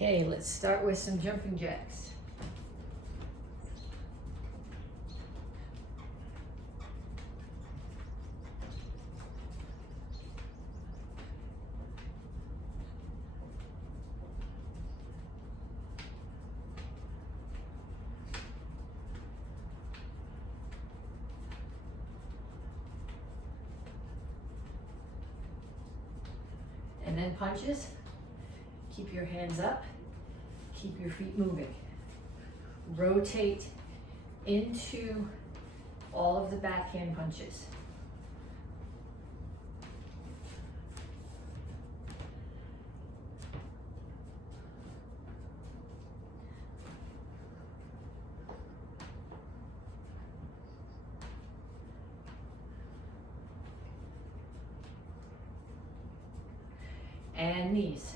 Okay, let's start with some jumping jacks. And then punches. Keep your hands up. Keep your feet moving. Rotate into all of the backhand punches. And knees.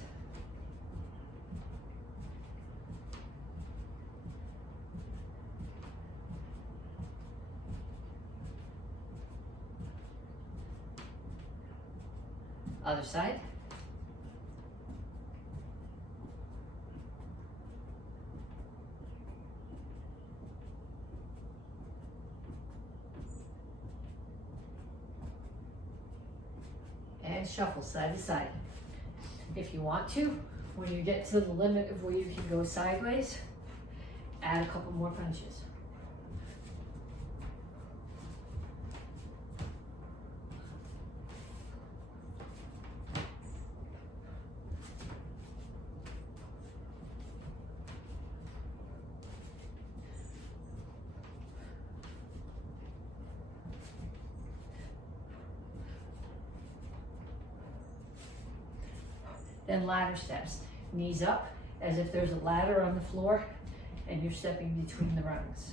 Other side. And shuffle side to side. If you want to, when you get to the limit of where you can go sideways, add a couple more punches. Then ladder steps. Knees up as if there's a ladder on the floor and you're stepping between the rungs.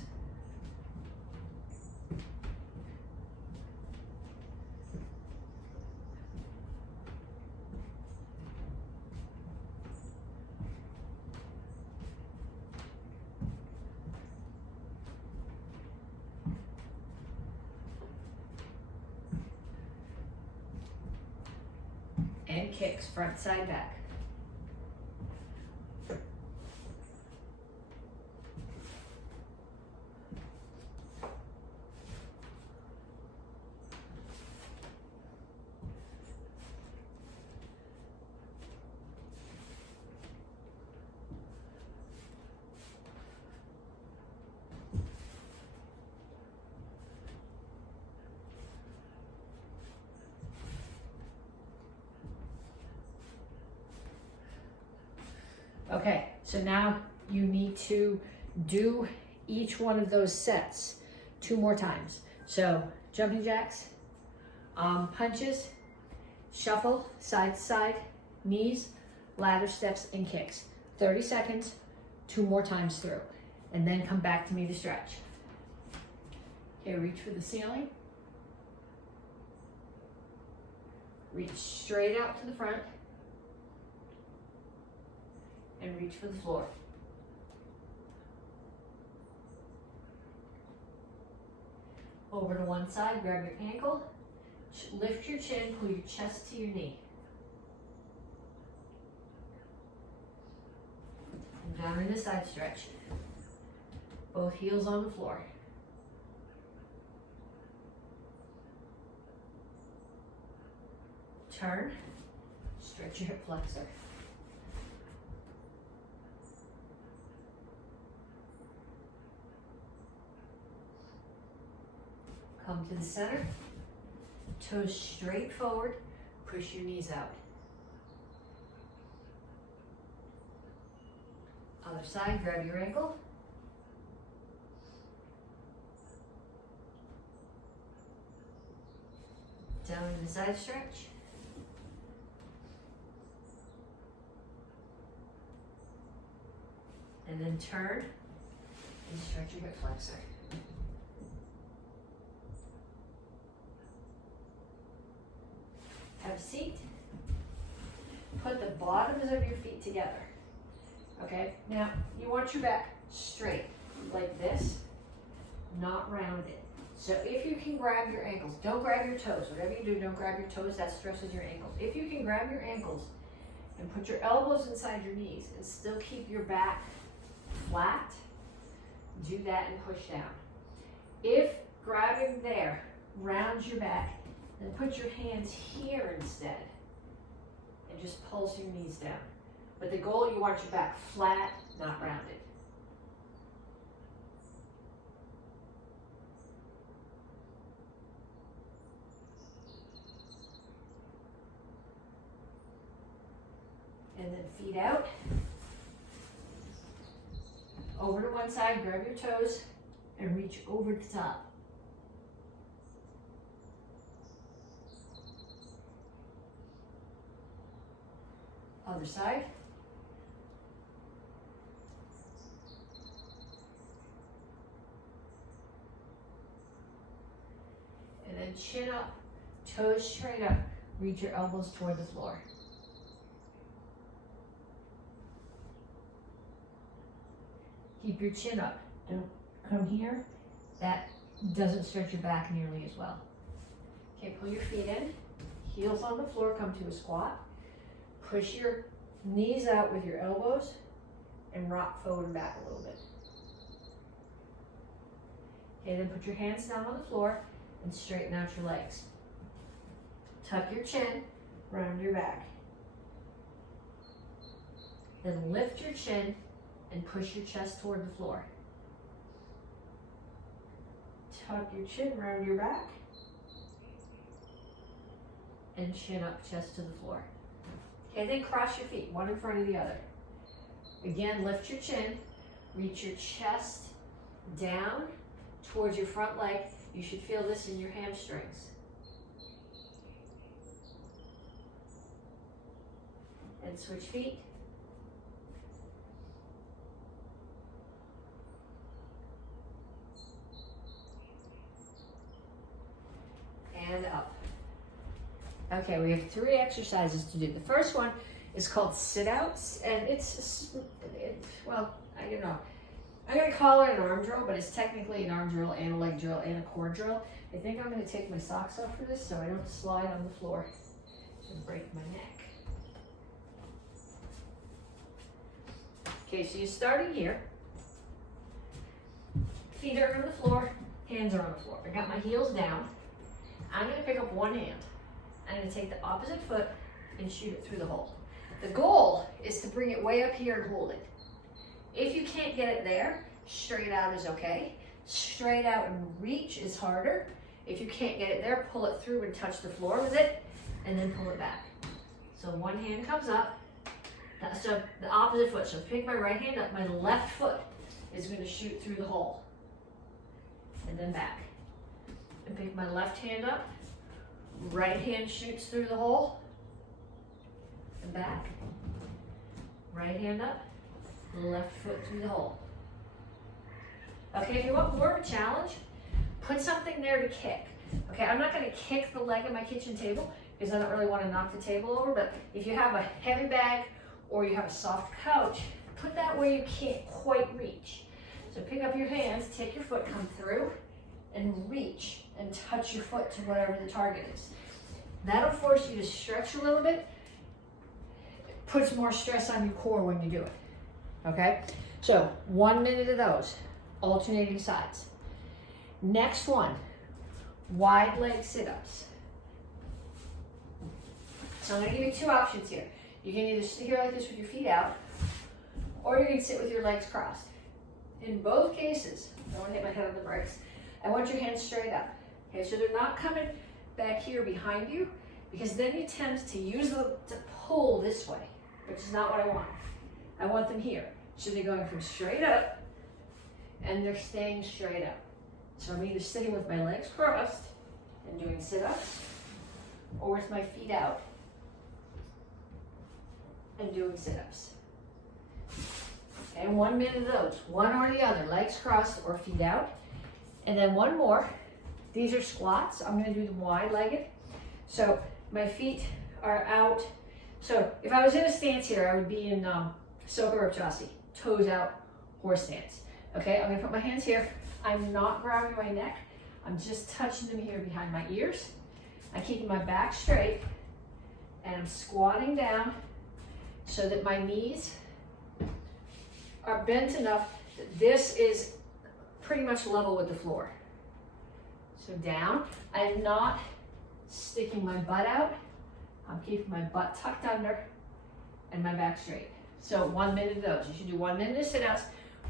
And kicks, front, side, back. Okay, so now you need to do each one of those sets 2 more times. So jumping jacks, punches, shuffle, side to side, knees, ladder steps, and kicks. 30 seconds, 2 more times through. And then come back to me to stretch. Okay, reach for the ceiling. Reach straight out to the front. And reach for the floor. Over to one side, grab your ankle, lift your chin, pull your chest to your knee. And down in the side stretch. Both heels on the floor. Turn, stretch your hip flexor. Come to the center, toes straight forward, push your knees out. Other side, grab your ankle. Down in the side stretch. And then turn and stretch your hip flexor. Have a seat. Put the bottoms of your feet together. Okay, now you want your back straight like this, not rounded. So if you can grab your ankles, don't grab your toes. Whatever you do, don't grab your toes, that stresses your ankles. If you can grab your ankles and put your elbows inside your knees and still keep your back flat, do that and push down. If grabbing there rounds your back, then put your hands here instead and just pulse your knees down. But the goal, you want your back flat, not rounded. And then feet out. Over to one side, grab your toes, and reach over the top. Other side. And then chin up, toes straight up, reach your elbows toward the floor. Keep your chin up. Don't come here. That doesn't stretch your back nearly as well. Okay, pull your feet in. Heels on the floor, come to a squat. Push your knees out with your elbows and rock forward and back a little bit. Okay, then put your hands down on the floor and straighten out your legs. Tuck your chin, round your back. Then lift your chin and push your chest toward the floor. Tuck your chin, round your back. And chin up, chest to the floor. Okay, then cross your feet, one in front of the other. Again, lift your chin, reach your chest down towards your front leg. You should feel this in your hamstrings. And switch feet. And up. Okay, we have 3 exercises to do. The first one is called sit-outs, and well, I don't know. I'm gonna call it an arm drill, but it's technically an arm drill and a leg drill and a core drill. I think I'm gonna take my socks off for this so I don't slide on the floor and break my neck. Okay, so you're starting here. Feet are on the floor, hands are on the floor. I got my heels down. I'm gonna pick up one hand. I'm gonna take the opposite foot and shoot it through the hole. The goal is to bring it way up here and hold it. If you can't get it there, straight out is okay. Straight out and reach is harder. If you can't get it there, pull it through and touch the floor with it, and then pull it back. So one hand comes up, so the opposite foot. So pick my right hand up, my left foot is gonna shoot through the hole, and then back. And pick my left hand up, right hand shoots through the hole, and back. Right hand up, left foot through the hole. Okay, if you want more of a challenge, put something there to kick. Okay, I'm not gonna kick the leg of my kitchen table because I don't really wanna knock the table over, but if you have a heavy bag or you have a soft couch, put that where you can't quite reach. So pick up your hands, take your foot, come through, and reach and touch your foot to whatever the target is. That'll force you to stretch a little bit. It puts more stress on your core when you do it. Okay? So 1 minute of those, alternating sides. Next one, wide leg sit-ups. So I'm gonna give you 2 options here. You can either sit here like this with your feet out, or you can sit with your legs crossed. In both cases, I don't want to hit my head on the brakes, I want your hands straight up. Okay, so they're not coming back here behind you, because then you tend to use them to pull this way, which is not what I want. I want them here. So they're going from straight up, and they're staying straight up. So I'm either sitting with my legs crossed and doing sit-ups, or with my feet out and doing sit-ups. And 1 minute of those, one or the other, legs crossed or feet out. And then one more. These are squats. I'm gonna do them wide-legged. So my feet are out. So if I was in a stance here, I would be in Soka Rupchasi, toes out, horse stance. Okay, I'm gonna put my hands here. I'm not grabbing my neck. I'm just touching them here behind my ears. I'm keeping my back straight, and I'm squatting down so that my knees are bent enough that this is pretty much level with the floor. So down. I'm not sticking my butt out. I'm keeping my butt tucked under and my back straight. So 1 minute of those. You should do 1 minute of sit-ups,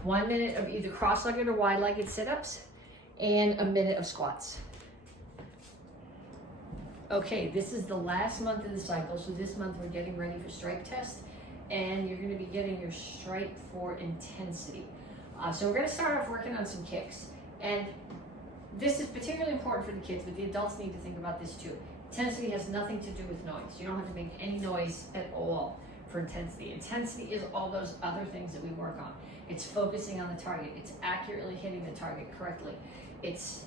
1 minute of either cross-legged or wide-legged sit-ups, and a minute of squats. Okay, this is the last month of the cycle. So this month we're getting ready for strike test, and you're gonna be getting your strike for intensity. So we're gonna start off working on some kicks. And this is particularly important for the kids, but the adults need to think about this too. Intensity has nothing to do with noise. You don't have to make any noise at all for intensity. Intensity is all those other things that we work on. It's focusing on the target. It's accurately hitting the target correctly. It's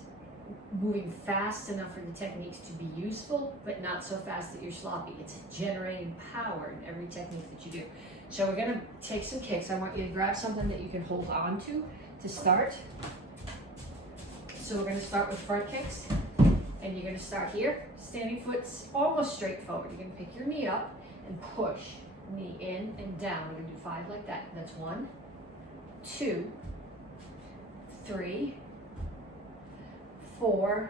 moving fast enough for the techniques to be useful, but not so fast that you're sloppy. It's generating power in every technique that you do. So we're gonna take some kicks. I want you to grab something that you can hold on to start. So we're gonna start with front kicks, and you're gonna start here. Standing foot's almost straight forward. You're gonna pick your knee up and push. Knee in and down. We're gonna do 5 like that. That's 1, 2, 3, 4,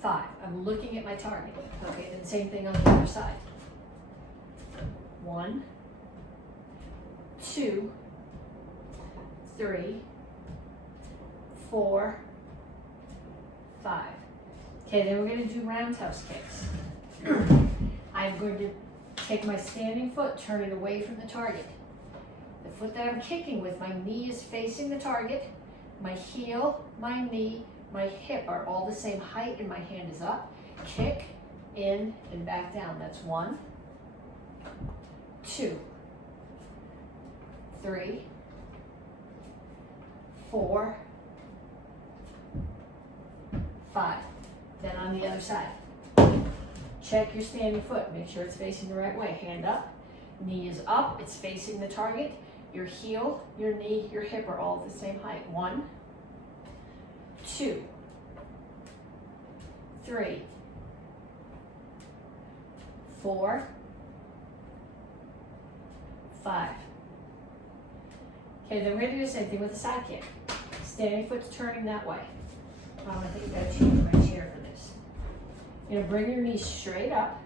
5. I'm looking at my target. Okay, then same thing on the other side. 1, 2, 3, 4, 5. Okay, then we're going to do roundhouse kicks. I'm going to take my standing foot, turn it away from the target. The foot that I'm kicking with, my knee is facing the target. My heel, my knee, my hip are all the same height, and my hand is up. Kick, in, and back down. That's 1, 2, 3, 4, 5. Then on the other side. Check your standing foot. Make sure it's facing the right way. Hand up. Knee is up. It's facing the target. Your heel, your knee, your hip are all the same height. 1, 2, 3, 4, 5. Okay, then we're going to do the same thing with the side kick. Standing foot's turning that way. I think I've got to change my chair for this. You're going to bring your knees straight up.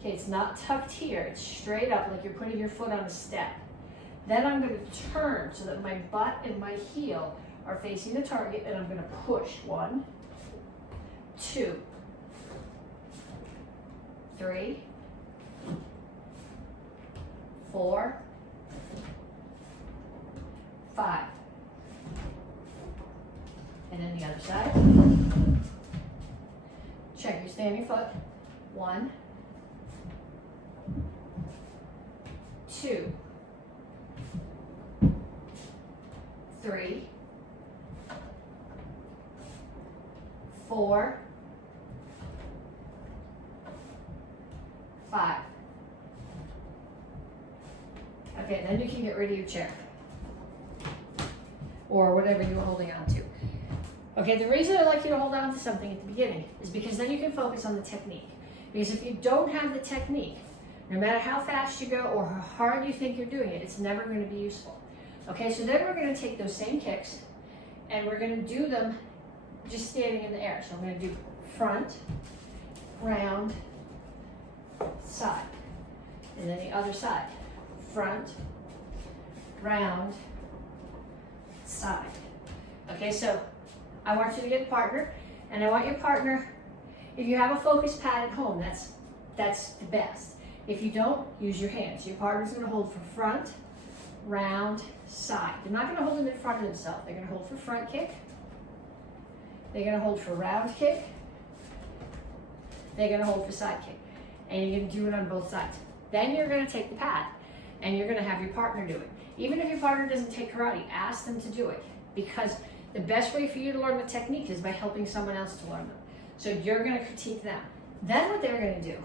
Okay, it's not tucked here. It's straight up like you're putting your foot on a step. Then I'm going to turn so that my butt and my heel are facing the target, and I'm going to push. 1, 2, 3, 4, 5. And then the other side. Check your standing foot. 1, 2, 3, 4, 5. Okay, then you can get rid of your chair or whatever you're holding on to. Okay, the reason I like you to hold on to something at the beginning is because then you can focus on the technique. Because if you don't have the technique, no matter how fast you go or how hard you think you're doing it, it's never going to be useful. Okay, so then we're going to take those same kicks and we're going to do them just standing in the air. So I'm going to do front, round, side. And then the other side. Front, round, side. Okay, so I want you to get a partner, and I want your partner, if you have a focus pad at home, that's the best. If you don't, use your hands. Your partner's going to hold for front, round, side. They're not going to hold them in front of themselves. They're going to hold for front kick. They're going to hold for round kick. They're going to hold for side kick. And you're going to do it on both sides. Then you're going to take the pad, and you're going to have your partner do it. Even if your partner doesn't take karate, ask them to do it, because the best way for you to learn the technique is by helping someone else to learn them. So you're going to critique them. Then what they're going to do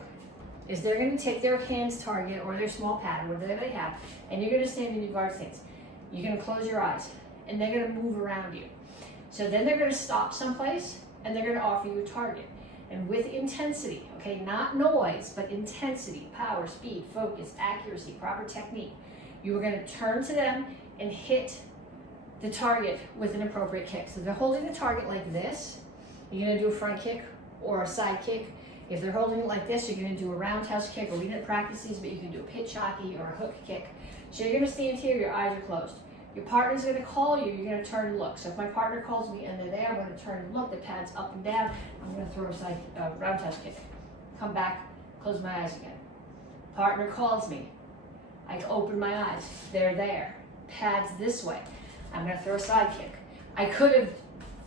is they're going to take their hands target or their small pad, whatever they have, and you're going to stand in your guard stance. You're going to close your eyes, and they're going to move around you. So then they're going to stop someplace, and they're going to offer you a target. and with intensity, okay, not noise, but intensity, power, speed, focus, accuracy, proper technique. You are going to turn to them and hit the target with an appropriate kick. So if they're holding the target like this, you're going to do a front kick or a side kick. If they're holding it like this, you're going to do a roundhouse kick, or we didn't practice these, but you can do a pitch hockey or a hook kick. So you're going to stand here, your eyes are closed. Your partner's going to call you, you're going to turn and look. So if my partner calls me and they're there, I'm going to turn and look. The pad's up and down. I'm going to throw a side roundhouse kick. Come back, close my eyes again. Partner calls me. I open my eyes. They're there. Pad's this way. I'm going to throw a side kick. I could have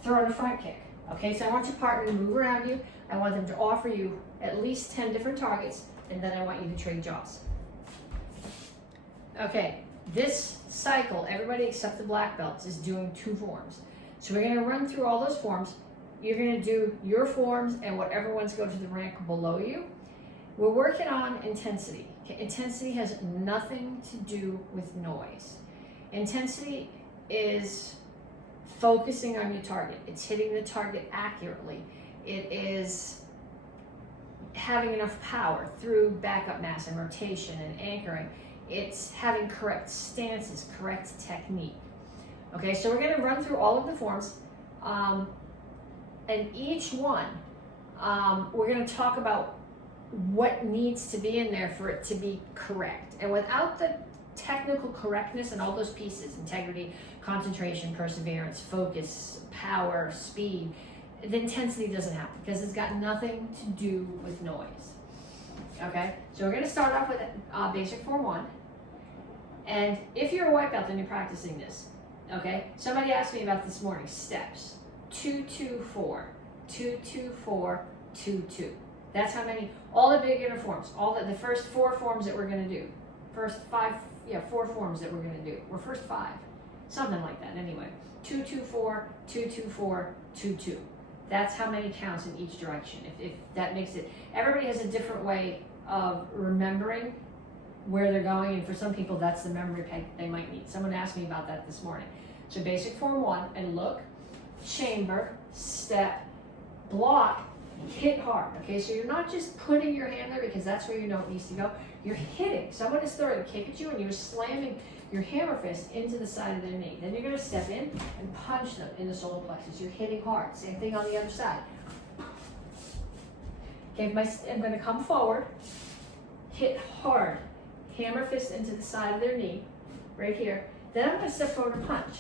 thrown a front kick. Okay, so I want your partner to move around you. I want them to offer you at least 10 different targets, and then I want you to trade jaws. Okay. This cycle, everybody except the black belts is doing 2 forms. So we're going to run through all those forms. You're going to do your forms and whatever ones go to the rank below you. We're working on intensity. Okay? Intensity has nothing to do with noise. Intensity is focusing on your target. It's hitting the target accurately. It is having enough power through backup mass and rotation and anchoring. It's having correct stances, correct technique. Okay, so we're going to run through all of the forms, and each one, we're going to talk about what needs to be in there for it to be correct. And without the technical correctness and all those pieces, integrity, concentration, perseverance, focus, power, speed, the intensity doesn't happen because it's got nothing to do with noise. Okay, so we're going to start off with basic form 1. And if you're a white belt and you're practicing this, okay, somebody asked me about this morning, steps, 2-2-4, 2-2-4, 2-2. That's how many, all the beginner forms, all the first 4 forms that we're going to do, first 4 forms that we're going to do, or first 5, something like that anyway, 2-2-4, 2-2-4, 2-2. That's how many counts in each direction. If that makes it, everybody has a different way of remembering where they're going, and for some people that's the memory peg they might need. Someone asked me about that this morning. So basic form 1, and look, chamber, step, block, hit hard. Okay, so you're not just putting your hand there because that's where you know it needs to go. You're hitting. Someone is throwing a kick at you and you're slamming your hammer fist into the side of their knee. Then you're going to step in and punch them in the solar plexus. You're hitting hard. Same thing on the other side. Okay, I'm going to come forward, hit hard, hammer fist into the side of their knee, right here. Then I'm going to step forward and punch.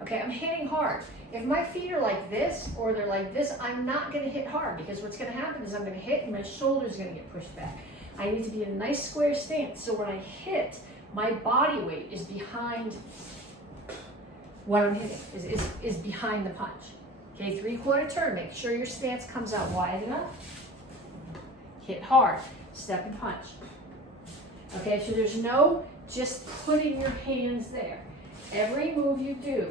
Okay, I'm hitting hard. If my feet are like this or they're like this, I'm not going to hit hard because what's going to happen is I'm going to hit and my shoulder's going to get pushed back. I need to be in a nice square stance so when I hit, my body weight is behind what I'm hitting, is behind the punch. Okay, 3/4 turn. Make sure your stance comes out wide enough. Hit hard. Step and punch. Okay, so there's no just putting your hands there. Every move you do,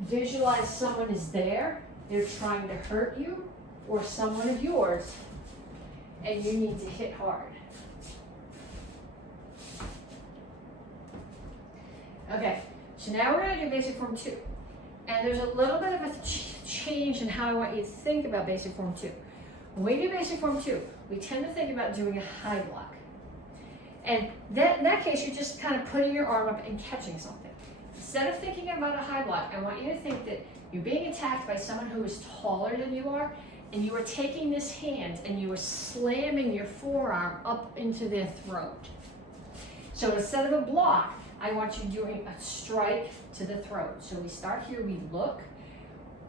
visualize someone is there, they're trying to hurt you, or someone of yours, and you need to hit hard. Okay, so now we're going to do basic form 2. And there's a little bit of a change in how I want you to think about basic form 2. When we do basic form 2, we tend to think about doing a high block. And in that case, you're just kind of putting your arm up and catching something. Instead of thinking about a high block, I want you to think that you're being attacked by someone who is taller than you are, and you are taking this hand and you are slamming your forearm up into their throat. So instead of a block, I want you doing a strike to the throat. So we start here, we look.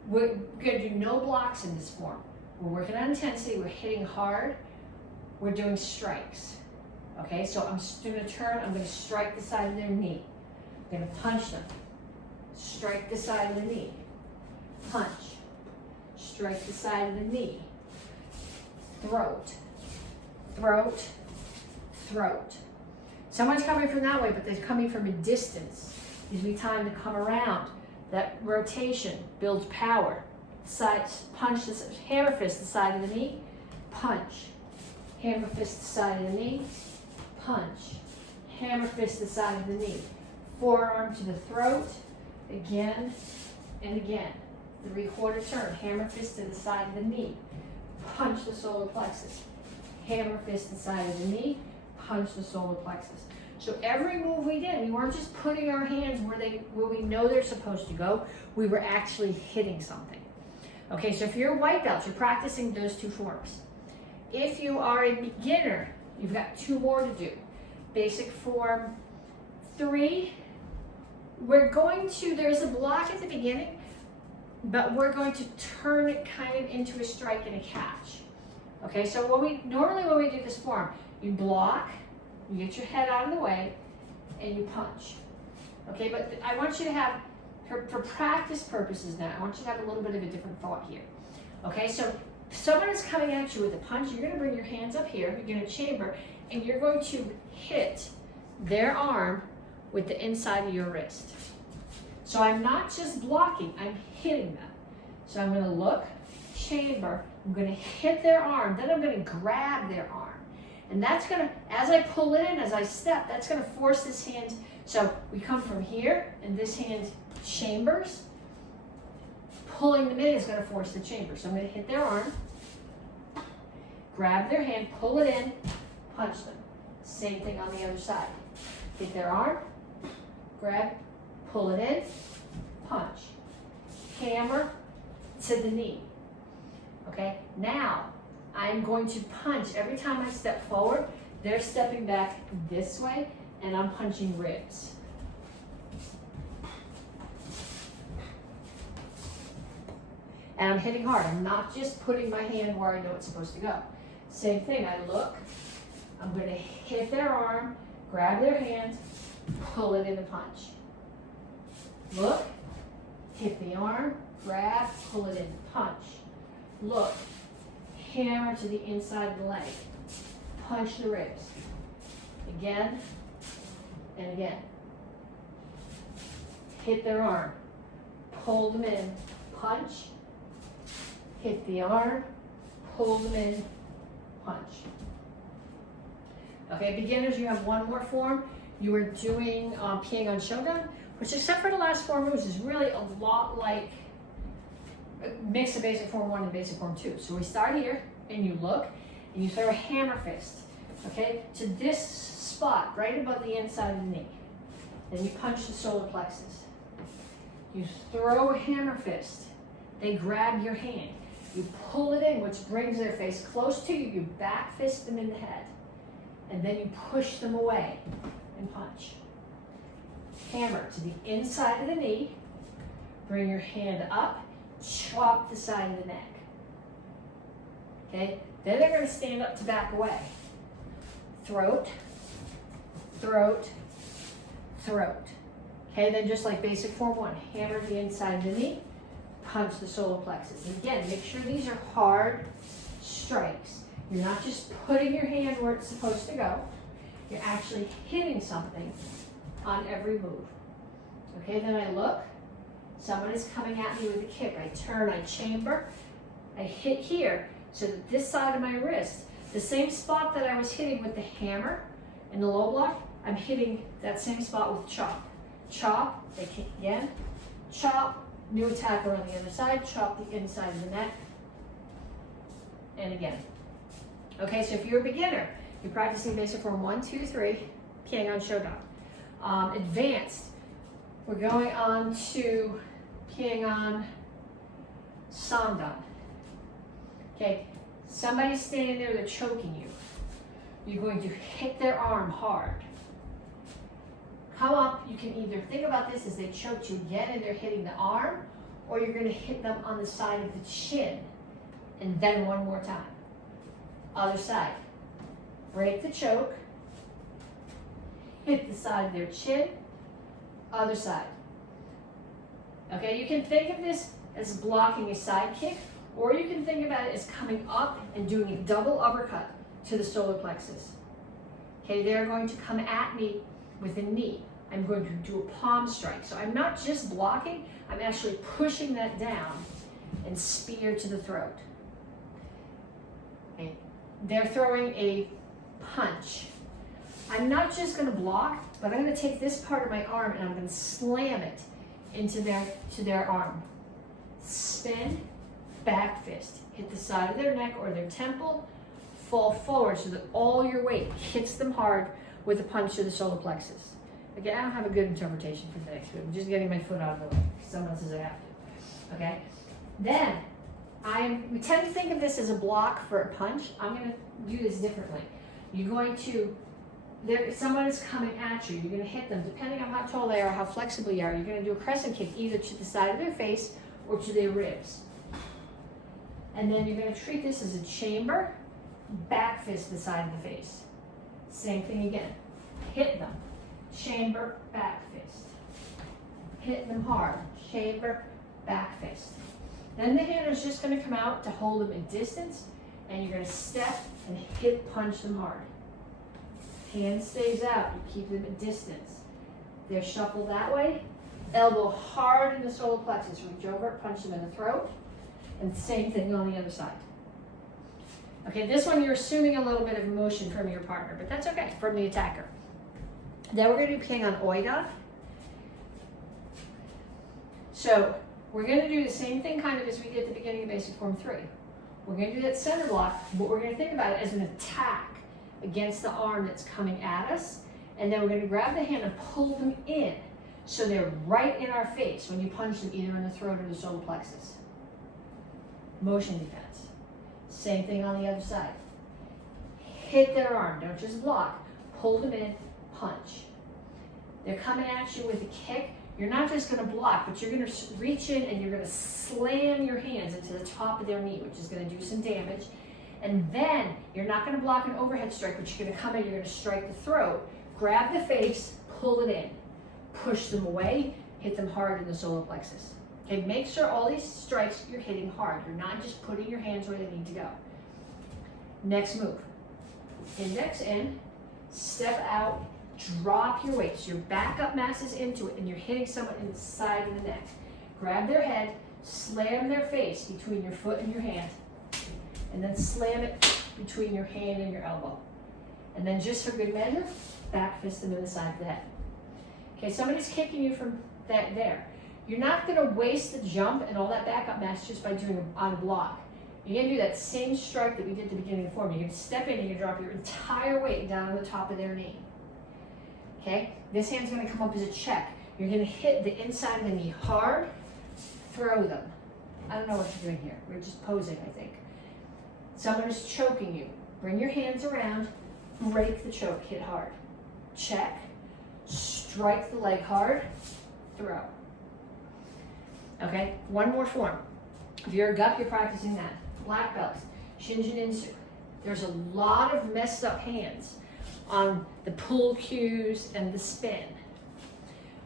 We're going to do no blocks in this form. We're working on intensity, we're hitting hard, we're doing strikes. Okay, so I'm going to turn, I'm going to strike the side of their knee. I'm going to punch them. Strike the side of the knee. Punch. Strike the side of the knee. Throat. Throat. Throat. Someone's coming from that way, but they're coming from a distance. Gives me time to come around. That rotation builds power. Side, punch, hammer fist the side of the knee. Punch. Hammer fist the side of the knee. Punch. Hammer fist the side of the knee. Forearm to the throat. Again and again. 3/4 turn. Hammer fist to the side of the knee. punch the solar plexus. Hammer fist inside of the knee, punch the solar plexus. So every move we did, we weren't just putting our hands where we know they're supposed to go, we were actually hitting something. Okay, so if you're a white belt, you're practicing those two forms. If you are a beginner, you've got two more to do. Basic form 3, there's a block at the beginning, but we're going to turn it kind of into a strike and a catch. Okay, so normally when we do this form, you block, you get your head out of the way, and you punch. Okay, but I want you to have, for practice purposes now, I want you to have a little bit of a different thought here. Okay, so if someone is coming at you with a punch, you're going to bring your hands up here, you're going to chamber, and you're going to hit their arm with the inside of your wrist. So I'm not just blocking, I'm hitting them. So I'm going to look, chamber, I'm going to hit their arm, then I'm going to grab their arm. And that's going to, as I pull it in, as I step, that's going to force this hand. So we come from here, and this hand chambers. Pulling them in is going to force the chamber. So I'm going to hit their arm, grab their hand, pull it in, punch them. Same thing on the other side. Hit their arm, grab, pull it in, punch. Hammer to the knee. Okay, now I'm going to punch. Every time I step forward, they're stepping back this way, and I'm punching ribs. And I'm hitting hard. I'm not just putting my hand where I know it's supposed to go. Same thing, I look, I'm going to hit their arm, grab their hand, pull it in a punch. Look, hit the arm, grab, pull it in, punch. Look, hammer to the inside of the leg, punch the ribs. Again and again. Hit their arm, pull them in, punch. Hit the arm, pull them in, punch. Okay, beginners, you have one more form. You are doing peeing on Shogun, which except for the last 4 moves is really a lot like a mix of basic form 1 and basic form 2. So we start here, and you look, and you throw a hammer fist, okay, to this spot right above the inside of the knee. Then you punch the solar plexus. You throw a hammer fist. They grab your hand. You pull it in, which brings their face close to you. You back fist them in the head. And then you push them away and punch. Hammer to the inside of the knee. Bring your hand up. Chop the side of the neck. Okay? Then they're going to stand up to back away. Throat, throat, throat. Okay, then just like basic form 1, hammer the inside of the knee, punch the solar plexus. And again, make sure these are hard strikes. You're not just putting your hand where it's supposed to go. You're actually hitting something on every move. Okay, then I look. Someone is coming at me with a kick. I turn, I chamber. I hit here so that this side of my wrist, the same spot that I was hitting with the hammer in the low block, I'm hitting that same spot with chop. Chop, they kick again. Chop, new attacker on the other side. Chop the inside of the neck. And again. Okay, so if you're a beginner, you're practicing basic form 1, 2, 3, peeing on Shodan. Advanced, we're going on to peeing on Sandan. Okay, somebody's standing there, they're choking you. You're going to hit their arm hard. Come up, you can either think about this as they choked you again and they're hitting the arm, or you're going to hit them on the side of the chin, and then one more time. Other side. Break the choke, hit the side of their chin, other side. Okay, you can think of this as blocking a side kick, or you can think about it as coming up and doing a double uppercut to the solar plexus. Okay, they're going to come at me with a knee. I'm going to do a palm strike. So I'm not just blocking, I'm actually pushing that down and spear to the throat. Okay. They're throwing a punch. I'm not just going to block, but I'm going to take this part of my arm and I'm going to slam it into their arm. Spin, back fist. hit the side of their neck or their temple, fall forward so that all your weight hits them hard with a punch to the solar plexus. Again, I don't have a good interpretation for the next move. I'm just getting my foot out of the way. Someone says I have to. Okay? Then, we tend to think of this as a block for a punch. I'm going to do this differently. You're going to, if someone is coming at you, you're going to hit them. Depending on how tall they are, how flexible you are, you're going to do a crescent kick either to the side of their face or to their ribs. And then you're going to treat this as a chamber, back fist to the side of the face. Same thing again. Hit them. Chamber, back fist. Hit them hard. Chamber, back fist. Then the hand is just going to come out to hold them in distance, and you're going to step and punch them hard. Hand stays out. You keep them at distance. They're shuffled that way. Elbow hard in the solar plexus. Reach over, punch them in the throat. And same thing on the other side. Okay, this one you're assuming a little bit of motion from your partner, but that's okay, from the attacker. Then we're going to do Ping on Oida. So we're going to do the same thing kind of as we did at the beginning of basic form 3. We're going to do that center block, but we're going to think about it as an attack against the arm that's coming at us. And then we're going to grab the hand and pull them in so they're right in our face when you punch them either in the throat or the solar plexus. Motion defense. Same thing on the other side. Hit their arm, don't just block. Pull them in, punch. They're coming at you with a kick. You're not just going to block, but you're going to reach in and you're going to slam your hands into the top of their knee, which is going to do some damage. And then you're not going to block an overhead strike, but you're going to come in, you're going to strike the throat, grab the face, pull it in, push them away, hit them hard in the solar plexus. Okay, make sure all these strikes you're hitting hard. You're not just putting your hands where they need to go. Next move. Index in, step out, drop your weight. So your backup mass is into it and you're hitting someone in the side of the neck. Grab their head, slam their face between your foot and your hand, and then slam it between your hand and your elbow. And then just for good measure, back fist them in the side of the head. Okay, somebody's kicking you from there. You're not going to waste the jump and all that backup mass just by doing it on a block. You're going to do that same strike that we did at the beginning of the form. You're going to step in and you drop your entire weight down on the top of their knee. Okay? This hand's going to come up as a check. You're going to hit the inside of the knee hard, throw them. I don't know what you're doing here. We're just posing, I think. Someone is choking you. Bring your hands around, break the choke, hit hard. Check, strike the leg hard, throw. Okay, one more form. If you're a gup, you're practicing that. Black belts, Shinjin Insu. There's a lot of messed up hands on the pull cues and the spin.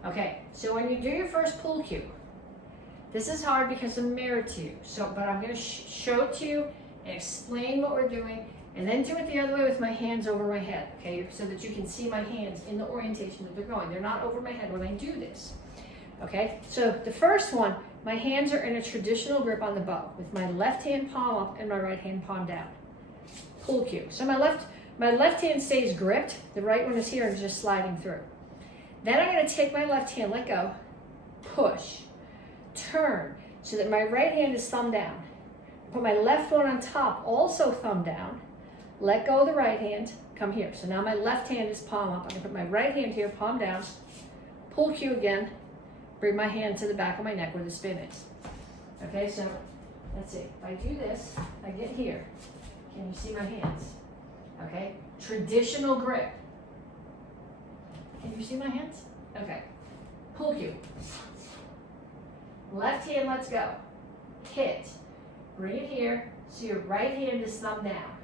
Okay, so when you do your first pull cue, this is hard because I'm mirrored to you. But I'm going to show it to you and explain what we're doing, and then do it the other way with my hands over my head, okay, so that you can see my hands in the orientation that they're going. They're not over my head when I do this. Okay, so the first one, my hands are in a traditional grip on the bow with my left hand palm up and my right hand palm down. Pull cue. So my left hand stays gripped, the right one is here and just sliding through. Then I'm going to take my left hand, let go, push, turn, so that my right hand is thumb down. Put my left one on top, also thumb down, let go of the right hand, come here. So now my left hand is palm up. I'm going to put my right hand here, palm down, pull cue again, bring my hand to the back of my neck where the spin is. Okay, so let's see. If I do this, I get here. Can you see my hands? Okay, traditional grip. Can you see my hands? Okay, pull cue. Left hand, let's go. Hit. Bring it here, so your right hand is thumb down.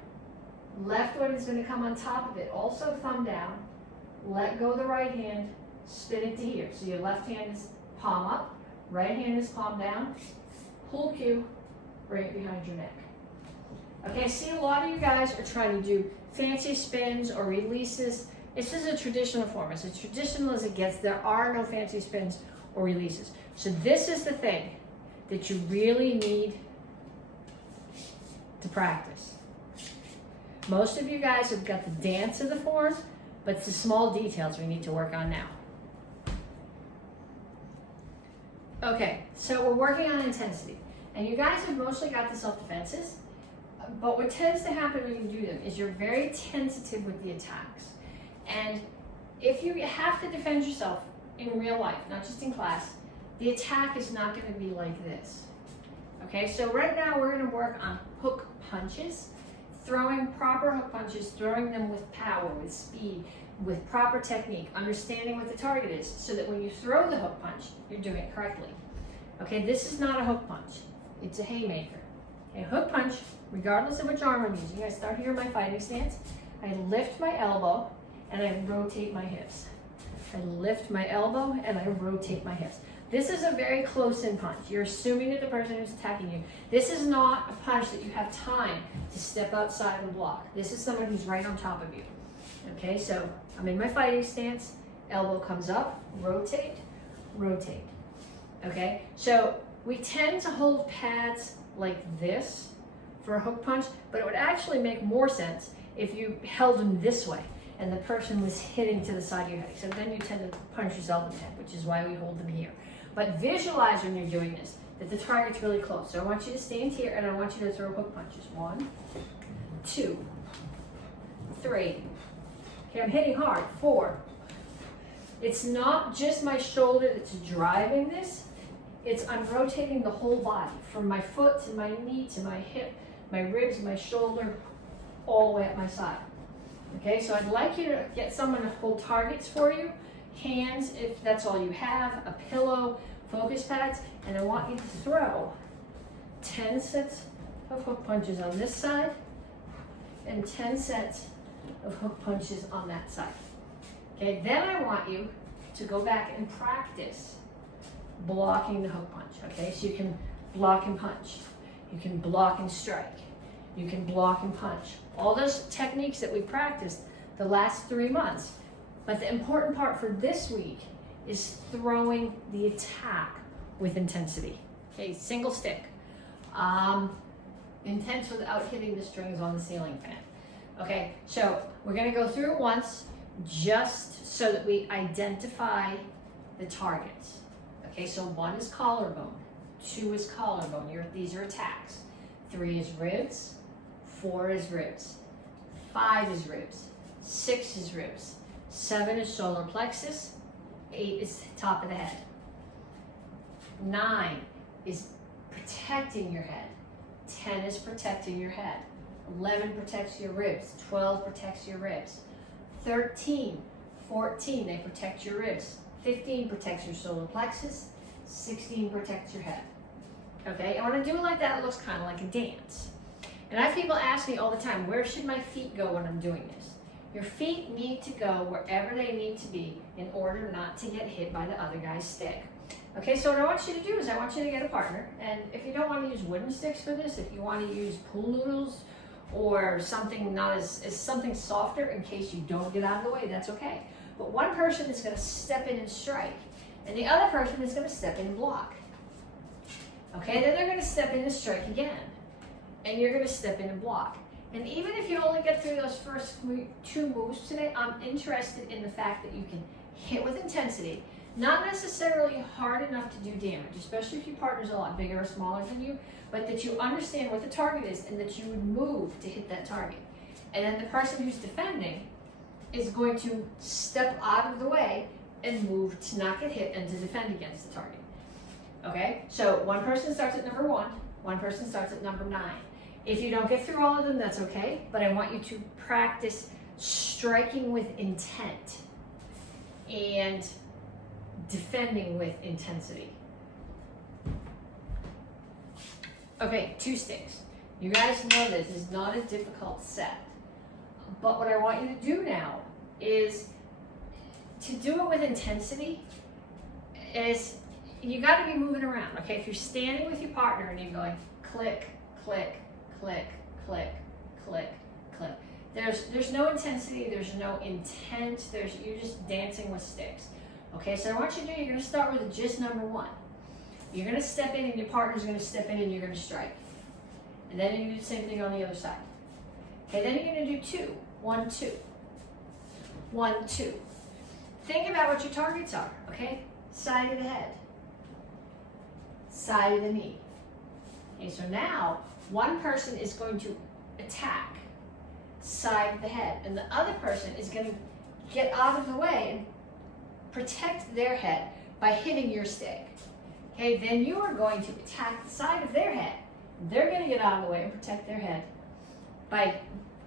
Left one is going to come on top of it, also thumb down. Let go of the right hand, spin it to here. So your left hand is palm up, right hand is palm down. Pull cue, bring it behind your neck. Okay, I see a lot of you guys are trying to do fancy spins or releases. This is a traditional form. It's as traditional as it gets. There are no fancy spins or releases. So this is the thing that you really need to practice. Most of you guys have got the dance of the form, but it's the small details we need to work on now. Okay, so we're working on intensity. And you guys have mostly got the self-defenses. But what tends to happen when you do them is you're very tentative with the attacks. And if you have to defend yourself in real life, not just in class, the attack is not going to be like this. Okay, so right now we're going to work on hook punches, throwing proper hook punches, throwing them with power, with speed, with proper technique, understanding what the target is, so that when you throw the hook punch, you're doing it correctly. Okay, this is not a hook punch. It's a haymaker. Okay, hook punch, regardless of which arm I'm using, I start here in my fighting stance, I lift my elbow, and I rotate my hips. I lift my elbow, and I rotate my hips. This is a very close-in punch. You're assuming that the person who's attacking you. This is not a punch that you have time to step outside and block. This is someone who's right on top of you. Okay, so I'm in my fighting stance, elbow comes up, rotate, rotate. Okay, so we tend to hold pads like this for a hook punch, but it would actually make more sense if you held them this way and the person was hitting to the side of your head. So then you tend to punch yourself in the head, which is why we hold them here. But visualize when you're doing this that the target's really close. So I want you to stand here and I want you to throw hook punches. 1, 2, 3. Okay, I'm hitting hard. 4. It's not just my shoulder that's driving this. I'm rotating the whole body, from my foot to my knee to my hip, my ribs, my shoulder, all the way up my side. Okay, so I'd like you to get someone to hold targets for you, hands if that's all you have, a pillow, focus pads, and I want you to throw 10 sets of hook punches on this side and 10 sets of hook punches on that side. Okay, then I want you to go back and practice blocking the hook punch. Okay, so you can block and punch, you can block and strike, you can block and punch. All those techniques that we practiced the last 3 months. But the important part for this week is throwing the attack with intensity. Okay, single stick. Intense without hitting the strings on the ceiling fan. Okay, so we're gonna go through it once just so that we identify the targets. Okay, so 1 is collarbone, 2 is collarbone. These are attacks. 3 is ribs, 4 is ribs, 5 is ribs, 6 is ribs, 7 is solar plexus, 8 is top of the head. 9 is protecting your head. 10 is protecting your head. 11 protects your ribs. 12 protects your ribs. 13, 14, they protect your ribs. 15 protects your solar plexus. 16 protects your head. Okay, and when I do it like that, it looks kind of like a dance. And I have people ask me all the time, where should my feet go when I'm doing this? Your feet need to go wherever they need to be in order not to get hit by the other guy's stick. Okay, so what I want you to do is I want you to get a partner, and if you don't want to use wooden sticks for this, if you want to use pool noodles or something not as something softer in case you don't get out of the way, that's okay. But one person is going to step in and strike, and the other person is going to step in and block. Okay, then they're going to step in and strike again, and you're going to step in and block. And even if you only get through those first 2 moves today, I'm interested in the fact that you can hit with intensity, not necessarily hard enough to do damage, especially if your partner's a lot bigger or smaller than you, but that you understand what the target is and that you would move to hit that target. And then the person who's defending is going to step out of the way and move to not get hit and to defend against the target. Okay, so one person starts at number 1, one person starts at number 9. If you don't get through all of them, that's okay, but I want you to practice striking with intent and defending with intensity. Okay, 2 sticks. You guys know this is not a difficult set, but what I want you to do now is to do it with intensity is you got to be moving around. Okay, if you're standing with your partner and you're going click, click, click, click, click, click. There's no intensity, there's no intent, you're just dancing with sticks. Okay, so I want you to do, you're going to start with just number 1. You're going to step in and your partner's going to step in and you're going to strike. And then you're going to do the same thing on the other side. Okay, then you're going to do 2. 1, 2. 1, 2. Think about what your targets are, okay? Side of the head. Side of the knee. Okay, so now one person is going to attack, side of the head. And the other person is going to get out of the way and protect their head by hitting your stick. Okay, then you are going to attack the side of their head. They're going to get out of the way and protect their head by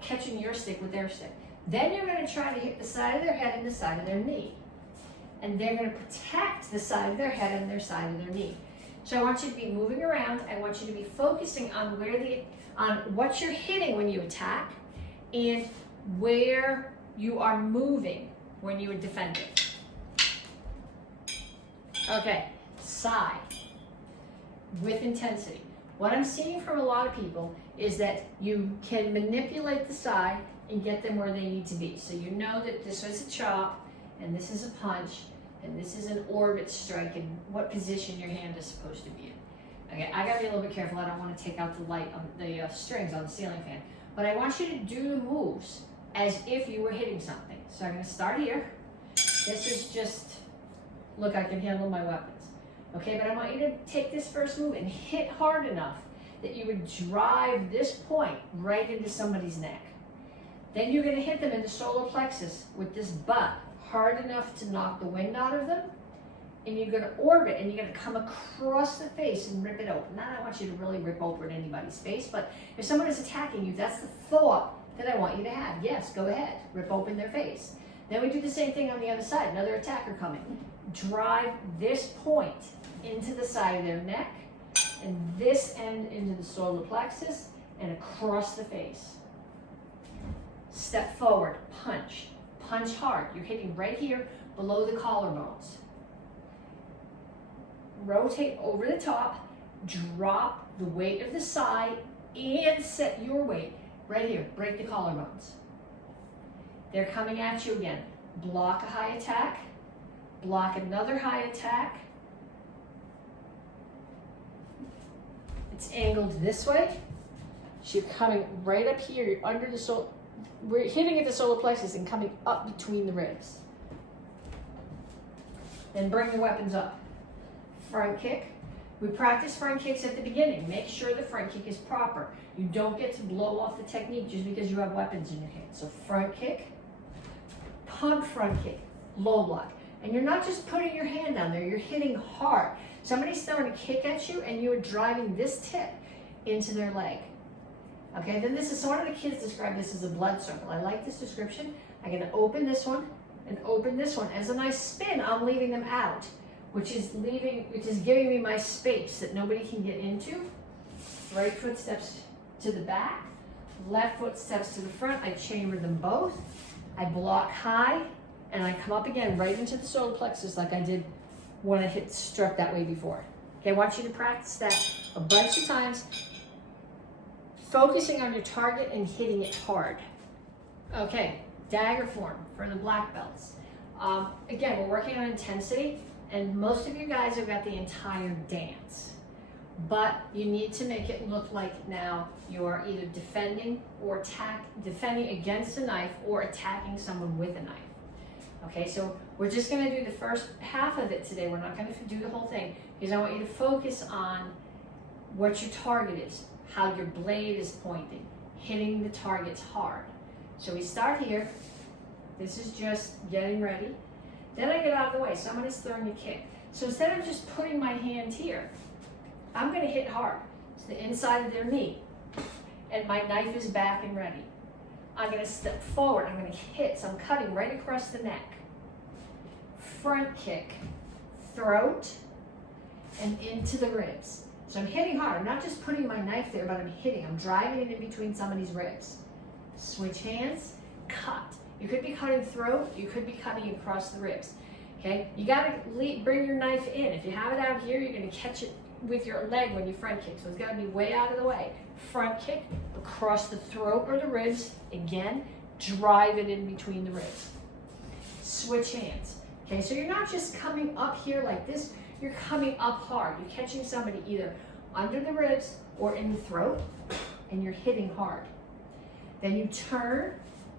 catching your stick with their stick. Then you're going to try to hit the side of their head and the side of their knee. And they're going to protect the side of their head and their side of their knee. So I want you to be moving around. I want you to be focusing on on what you're hitting when you attack and where you are moving when you are defending. Okay, side with intensity. What I'm seeing from a lot of people is that you can manipulate the side and get them where they need to be. So you know that this is a chop, and this is a punch, and this is an orbit strike, and what position your hand is supposed to be in. Okay, I gotta be a little bit careful. I don't want to take out the light on the strings on the ceiling fan. But I want you to do the moves as if you were hitting something. So I'm gonna start here. This is just, look, I can handle my weapons. Okay, but I want you to take this first move and hit hard enough that you would drive this point right into somebody's neck. Then you're going to hit them in the solar plexus with this butt hard enough to knock the wind out of them. And you're going to orbit and you're going to come across the face and rip it open. Not I want you to really rip open anybody's face, but if someone is attacking you, that's the thought that I want you to have. Yes, go ahead, rip open their face. Then we do the same thing on the other side, another attacker coming. Drive this point into the side of their neck and this end into the solar plexus and across the face. Step forward, punch. Punch hard. You're hitting right here below the collarbones. Rotate over the top, drop the weight of the side, and set your weight right here. Break the collarbones. They're coming at you again. Block a high attack, block another high attack. It's angled this way. So you're coming right up here, you're under the solar, we're hitting at the solar plexus and coming up between the ribs. Then bring the weapons up. Front kick. We practice front kicks at the beginning. Make sure the front kick is proper. You don't get to blow off the technique just because you have weapons in your hand. So front kick, pump front kick, low block. And you're not just putting your hand down there, you're hitting hard. Somebody's throwing a kick at you and you are driving this tip into their leg. Okay, then this is, so one of the kids described this as a blood circle. I like this description. I'm gonna open this one and open this one. As a nice spin, I'm leaving them out, which is giving me my space that nobody can get into. Right foot steps to the back, left foot steps to the front. I chamber them both. I block high, and I come up again right into the solar plexus like I did when I struck that way before. Okay, I want you to practice that a bunch of times, focusing on your target and hitting it hard. Okay, dagger form for the black belts. Again, we're working on intensity, and most of you guys have got the entire dance. But you need to make it look like now you're either defending against a knife or attacking someone with a knife. Okay, so we're just gonna do the first half of it today. We're not gonna do the whole thing because I want you to focus on what your target is, how your blade is pointing, hitting the targets hard. So we start here. This is just getting ready. Then I get out of the way. Someone is throwing a kick. So instead of just putting my hand here, I'm gonna hit hard. It's the inside of their knee. And my knife is back and ready. I'm gonna step forward, I'm gonna hit, so I'm cutting right across the neck. Front kick, throat, and into the ribs. So I'm hitting hard, I'm not just putting my knife there, but I'm hitting, I'm driving it in between somebody's ribs. Switch hands, cut. You could be cutting throat, you could be cutting across the ribs. Okay, you gotta bring your knife in. If you have it out here, you're gonna catch it with your leg when you front kick, so it's gotta be way out of the way. Front kick, across the throat or the ribs, again, drive it in between the ribs. Switch hands. Okay, so you're not just coming up here like this, you're coming up hard. You're catching somebody either under the ribs or in the throat, and you're hitting hard. Then you turn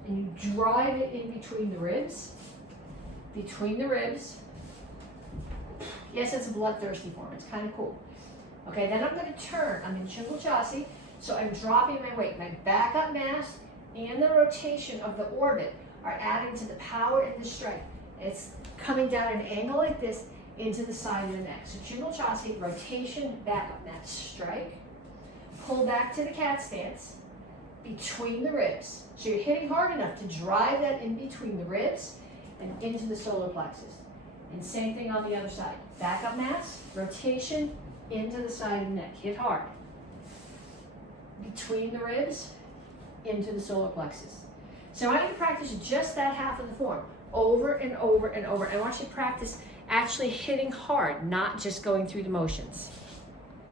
and you drive it in between the ribs. Between the ribs. Yes, it's a bloodthirsty form. It's kind of cool. Okay, then I'm going to turn. I'm in Shingle Chassi. So I'm dropping my weight. My back up mass and the rotation of the orbit are adding to the power and the strength. It's coming down an angle like this into the side of the neck. So Trimalchasana, rotation, back up mass, strike, pull back to the cat stance, between the ribs. So you're hitting hard enough to drive that in between the ribs and into the solar plexus. And same thing on the other side. Back up mass, rotation, into the side of the neck. Hit hard. Between the ribs, into the solar plexus. So I want you to practice just that half of the form over and over and over. I want you to practice actually hitting hard, not just going through the motions.